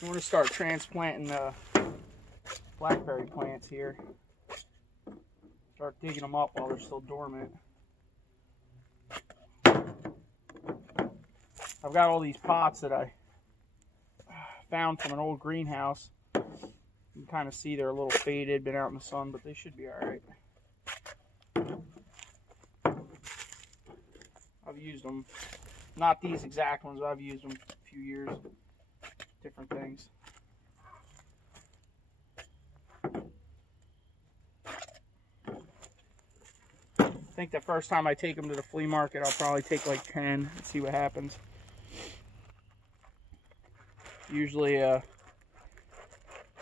I'm going to start transplanting blackberry plants here. Start digging them up while they're still dormant. I've got all these pots that I found from an old greenhouse. You can kind of see they're a little faded, been out in the sun, but they should be alright. I've used them, not these exact ones, but I've used them a few years, different things. I think the first time I take them to the flea market, I'll probably take like 10 and see what happens. Usually, I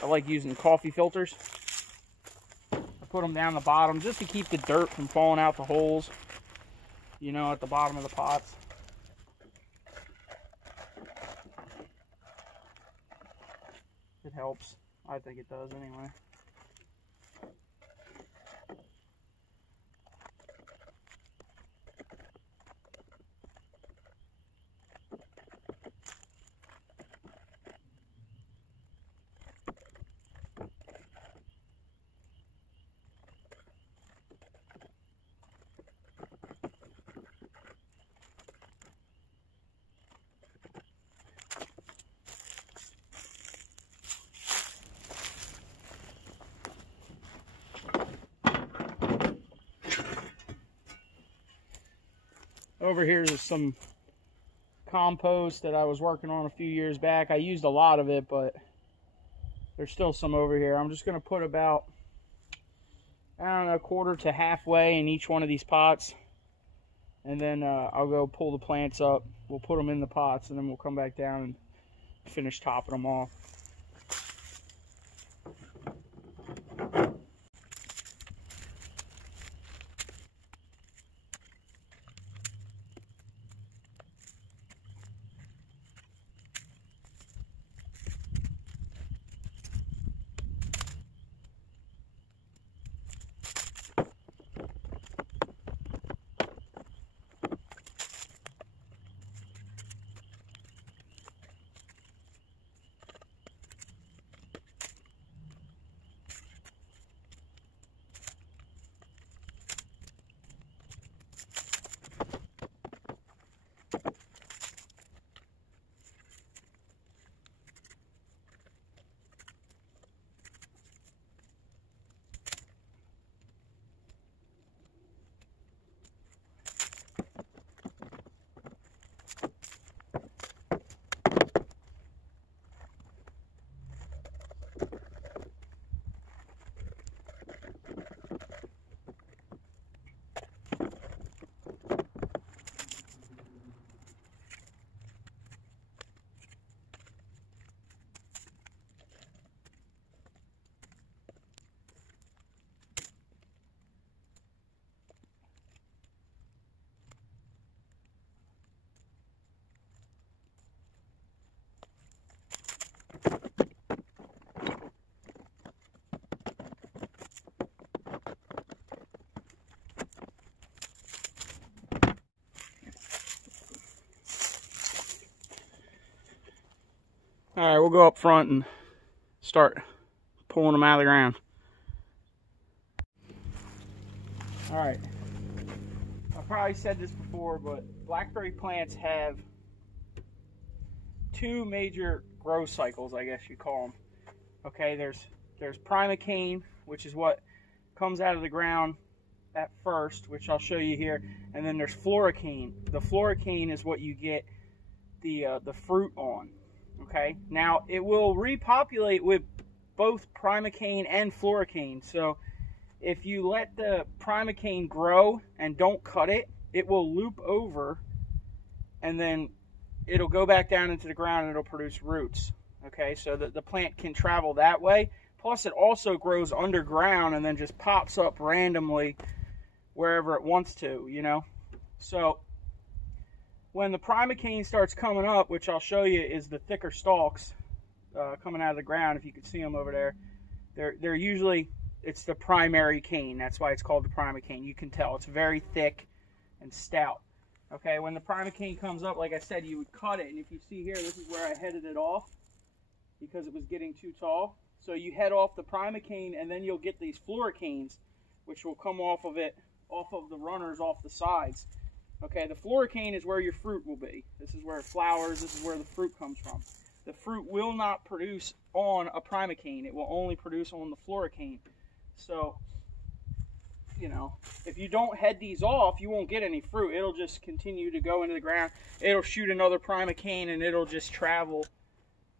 like using coffee filters. I put them down the bottom just to keep the dirt from falling out the holes, you know, at the bottom of the pots. It helps. I think it does anyway. Over here is some compost that I was working on a few years back. I used a lot of it, but there's still some over here. I'm just going to put about, I don't know, a quarter to halfway in each one of these pots. And then I'll go pull the plants up. We'll put them in the pots, and then we'll come back down and finish topping them off. Alright, we'll go up front and start pulling them out of the ground. Alright, I've probably said this before, but blackberry plants have two major growth cycles, I guess you call them. Okay, there's primocane, which is what comes out of the ground at first, which I'll show you here, and then there's floricane. The floricane is what you get the fruit on. Okay, now it will repopulate with both primocane and floricane. So if you let the primocane grow and don't cut it, it will loop over and then it'll go back down into the ground and it'll produce roots. Okay, so the plant can travel that way. Plus it also grows underground and then just pops up randomly wherever it wants to, you know. So when the primocane starts coming up, which I'll show you is the thicker stalks coming out of the ground, if you can see them over there, they're usually, it's the primary cane. That's why it's called the primocane. You can tell it's very thick and stout. Okay, when the primocane comes up, like I said, you would cut it, and if you see here, this is where I headed it off. because it was getting too tall. So you head off the primocane, and then you'll get these floricanes, which will come off of it, off of the runners, off the sides. Okay, the floricane is where your fruit will be. This is where it flowers. This is where the fruit comes from. The fruit will not produce on a primocane. It will only produce on the floricane. So, you know, if you don't head these off, you won't get any fruit. It'll just continue to go into the ground. It'll shoot another primocane, and it'll just travel,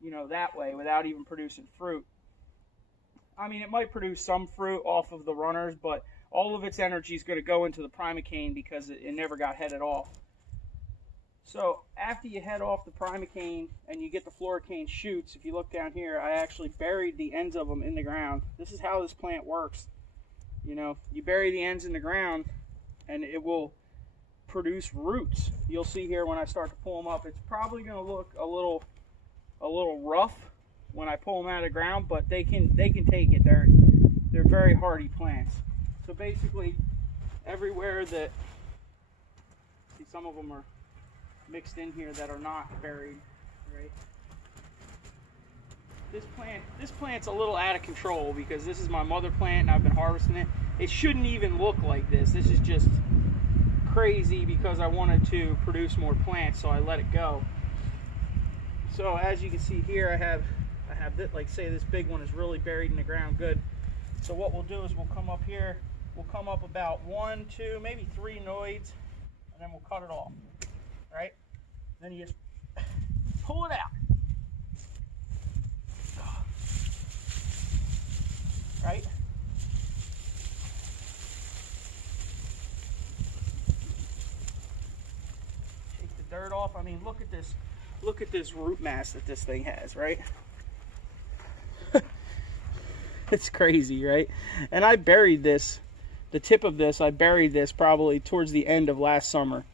you know, that way without even producing fruit. I mean, it might produce some fruit off of the runners, but all of its energy is going to go into the primocane because it never got headed off. So after you head off the primocane and you get the floricane shoots, if you look down here, I actually buried the ends of them in the ground. This is how this plant works. You know, you bury the ends in the ground and it will produce roots. You'll see here when I start to pull them up, it's probably going to look a little rough when I pull them out of the ground, but they can take it. They're very hardy plants. So basically, everywhere that, see, some of them are mixed in here that are not buried, right? This plant's a little out of control because this is my mother plant and I've been harvesting it. It shouldn't even look like this. This is just crazy because I wanted to produce more plants, so I let it go. So as you can see here, I have this, like say this big one is really buried in the ground good. So what we'll do is we'll come up here, we'll come up about 1, 2, maybe 3 noids, and then we'll cut it off, right? Then you just pull it out, right? Take the dirt off. I mean, look at this root mass that this thing has, right? It's crazy, right? And I buried this, the tip of this, I buried this probably towards the end of last summer.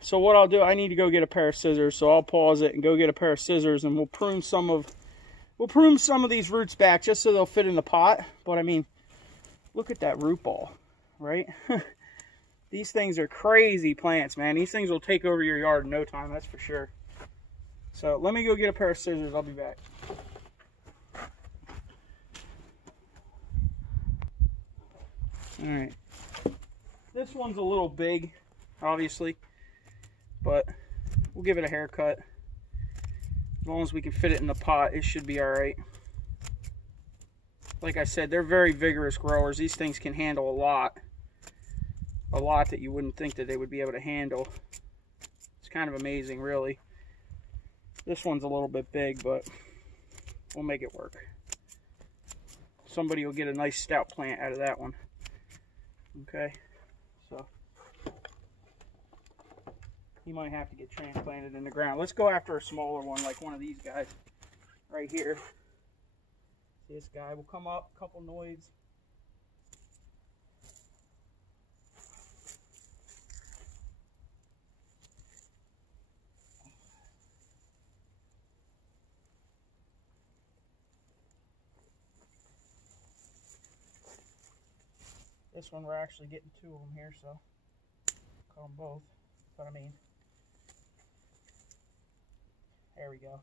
So what I'll do, I need to go get a pair of scissors, so I'll pause it and go get a pair of scissors, and we'll prune some of these roots back just so they'll fit in the pot. But I mean, look at that root ball, right? These things are crazy plants, man. These things will take over your yard in no time, that's for sure. So let me go get a pair of scissors. I'll be back. All right. This one's a little big, obviously, but we'll give it a haircut. As long as we can fit it in the pot, it should be all right. Like I said, they're very vigorous growers. These things can handle a lot that you wouldn't think that they would be able to handle. It's kind of amazing, really. This one's a little bit big, but we'll make it work. Somebody will get a nice stout plant out of that one. Okay, so he might have to get transplanted in the ground. Let's go after a smaller one, like one of these guys right here. This guy will come up, a couple noids. This one we're actually getting 2 of them here, so cut them both. But I mean, there we go.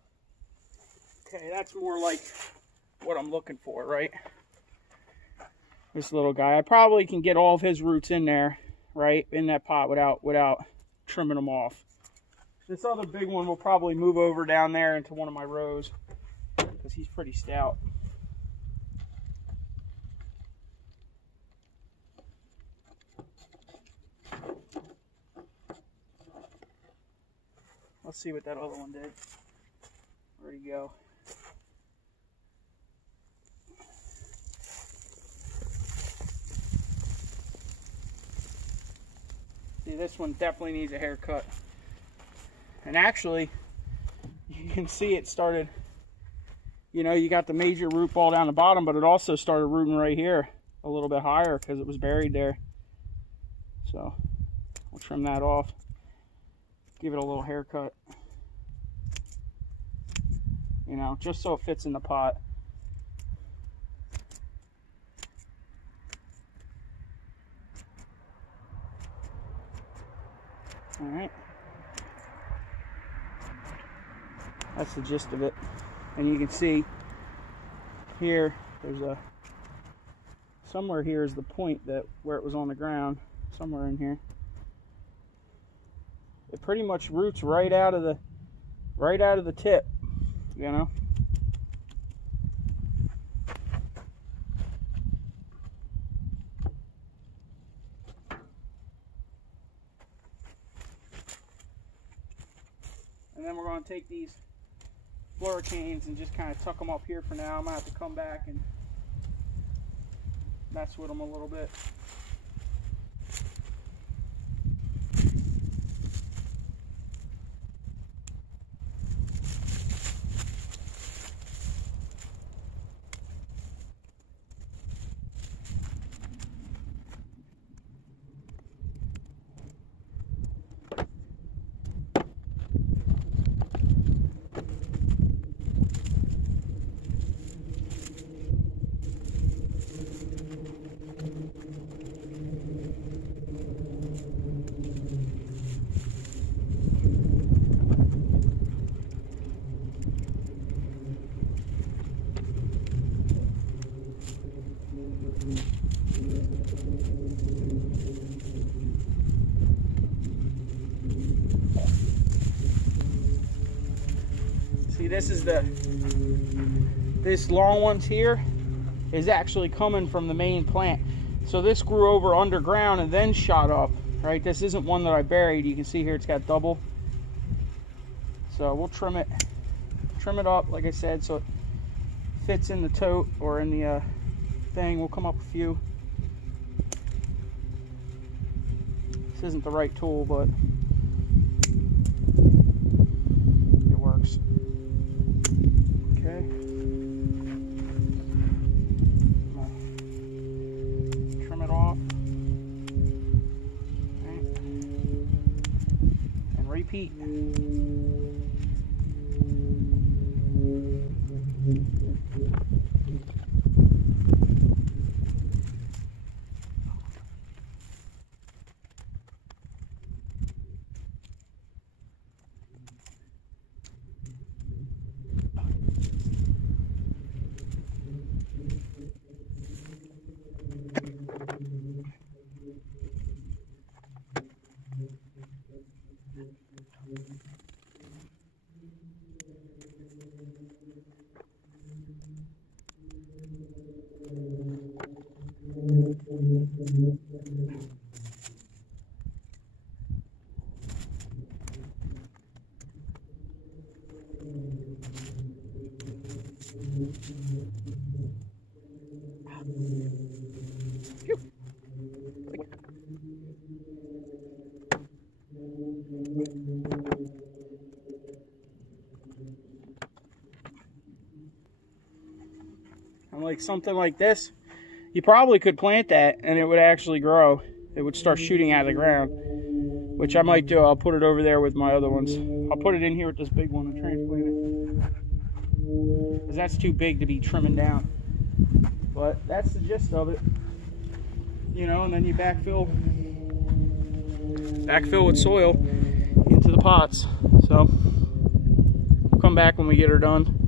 Okay, that's more like what I'm looking for, right? This little guy, I probably can get all of his roots in there, right, in that pot without trimming them off. This other big one will probably move over down there into one of my rows because he's pretty stout. Let's see what that other one did. Where'd he go? See, this one definitely needs a haircut. And actually, you can see it started, you know, you got the major root ball down the bottom, but it also started rooting right here a little bit higher because it was buried there. So, we'll trim that off. Give it a little haircut, you know, just so it fits in the pot. All right. That's the gist of it. And you can see here, there's a, somewhere here is the point that where it was on the ground, somewhere in here. It pretty much roots right out of the tip, you know. And then we're going to take these floricanes and just kind of tuck them up here for now. I'm going to have to come back and mess with them a little bit. See, this long ones here is actually coming from the main plant. So this grew over underground and then shot up, right? This isn't one that I buried. You can see here it's got double. So we'll trim it up, like I said, so it fits in the tote or in the thing. We'll come up with a few. This isn't the right tool, but it works. Okay. Trim it off. Okay. And repeat. And like something like this, you probably could plant that and it would actually grow. It would start shooting out of the ground, which I might do. I'll put it over there with my other ones. I'll put it in here with this big one and transplant it, because that's too big to be trimming down. But that's the gist of it, you know. And then you backfill with soil into the pots. So we'll come back when we get her done.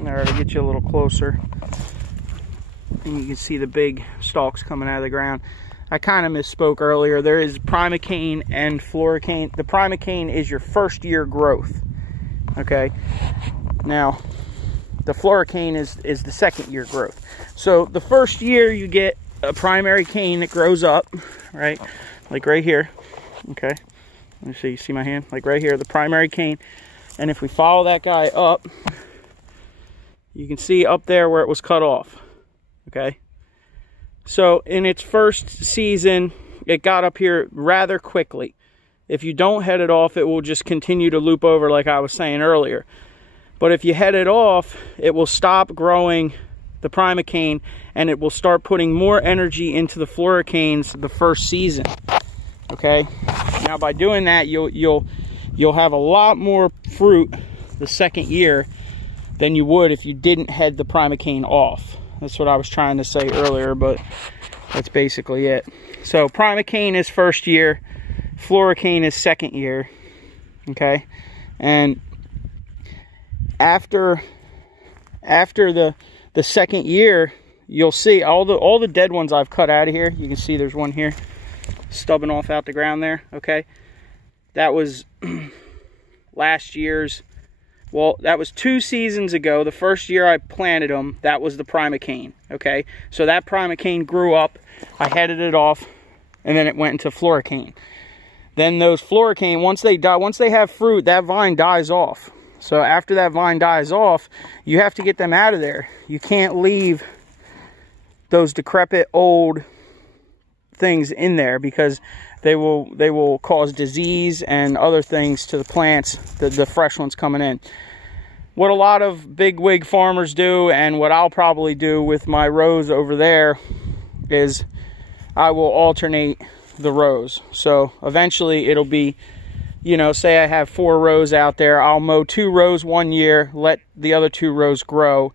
All right, I'll get you a little closer, and you can see the big stalks coming out of the ground. I kind of misspoke earlier. There is primocane and floricane. The primocane is your first year growth. Okay. Now, the floricane is the second year growth. So the first year you get a primary cane that grows up, right? Like right here. Okay. Let me see. You see my hand? Like right here, the primary cane. And if we follow that guy up, you can see up there where it was cut off. Okay. So in its first season, it got up here rather quickly. If you don't head it off, it will just continue to loop over like I was saying earlier. But if you head it off, it will stop growing the primocane and it will start putting more energy into the floricanes the first season. Okay. Now by doing that, you'll have a lot more fruit the second year than you would if you didn't head the primocane off. That's what I was trying to say earlier, but that's basically it. So primocane is first year, floricane is second year. Okay. And after the second year, you'll see all the dead ones I've cut out of here. You can see there's one here stubbing off out the ground there. Okay, that was last year's. Well, that was 2 seasons ago. The first year I planted them, that was the primocane. Okay, so that primocane grew up. I headed it off, and then it went into floricane. Then those floricane, once they die, once they have fruit, that vine dies off. So after that vine dies off, you have to get them out of there. You can't leave those decrepit old things in there, because they will cause disease and other things to the plants, the fresh ones coming in. What a lot of big wig farmers do, and what I'll probably do with my rows over there, is I will alternate the rows. So eventually it'll be, you know, say I have 4 rows out there, I'll mow 2 rows one year, let the other 2 rows grow,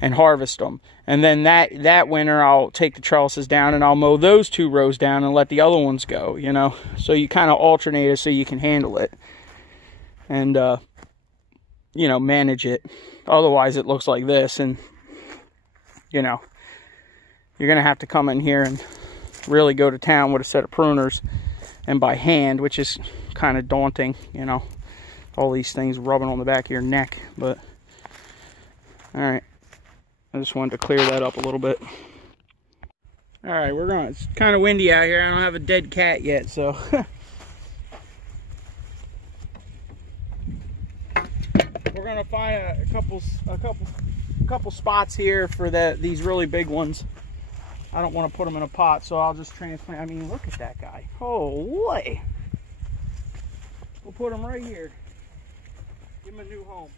and harvest them. And then that winter I'll take the trellises down and I'll mow those 2 rows down and let the other ones go, you know. So you kind of alternate it so you can handle it and you know, manage it. Otherwise it looks like this, and you know, you're gonna have to come in here and really go to town with a set of pruners and by hand, which is kind of daunting, you know, all these things rubbing on the back of your neck. But all right, I just wanted to clear that up a little bit. All right, it's kind of windy out here. I don't have a dead cat yet, so we're gonna find a couple spots here for these really big ones. I don't want to put them in a pot, so I'll just transplant. I mean, look at that guy. Holy! We'll put him right here. Give him a new home.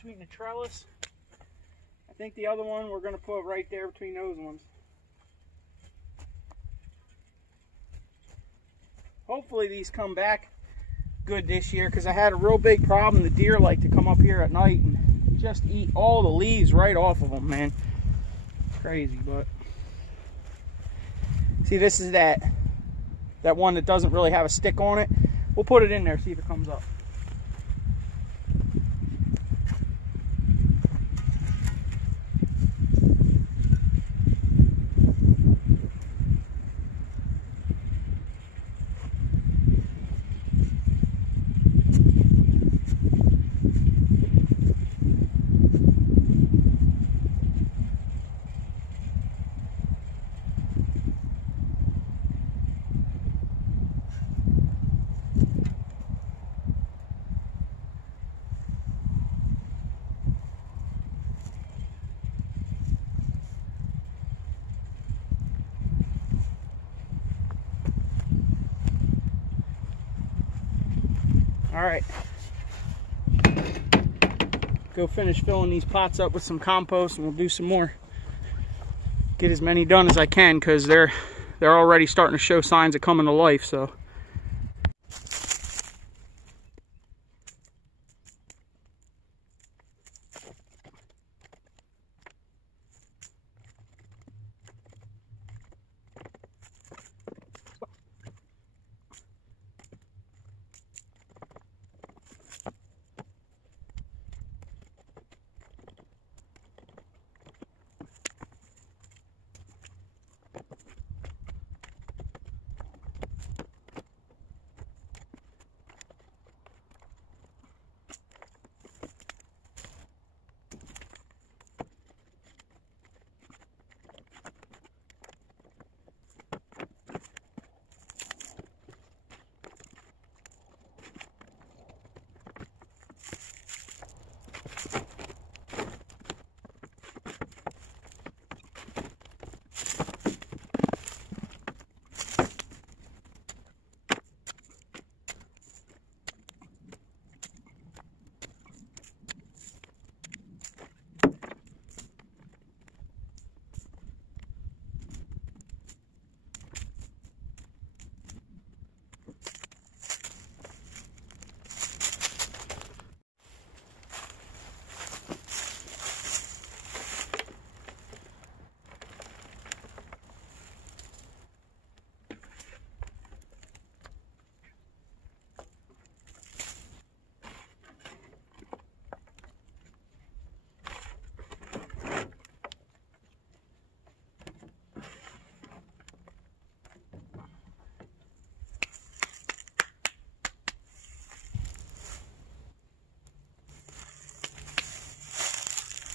Between the trellis, I think the other one we're going to put right there between those ones. Hopefully these come back good this year, because I had a real big problem. The deer like to come up here at night and just eat all the leaves right off of them, man. It's crazy. But see, this is that one that doesn't really have a stick on it. We'll put it in there, see if it comes up. All right, go finish filling these pots up with some compost, and we'll do some more. Get as many done as I can, because they're already starting to show signs of coming to life. So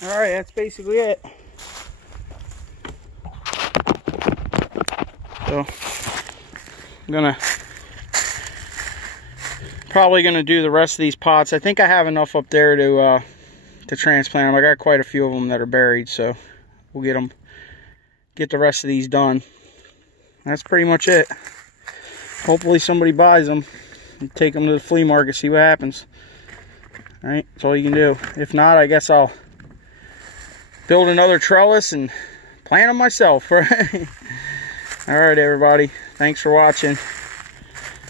All right, that's basically it. So I'm probably gonna do the rest of these pots. I think I have enough up there to transplant them. I got quite a few of them that are buried, so we'll get the rest of these done. That's pretty much it. Hopefully somebody buys them and take them to the flea market, see what happens. All right, that's all you can do. If not, I guess I'll build another trellis and plant them myself. Right? All right, everybody. Thanks for watching.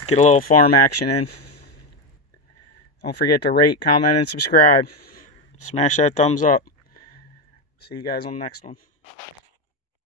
Get a little farm action in. Don't forget to rate, comment, and subscribe. Smash that thumbs up. See you guys on the next one.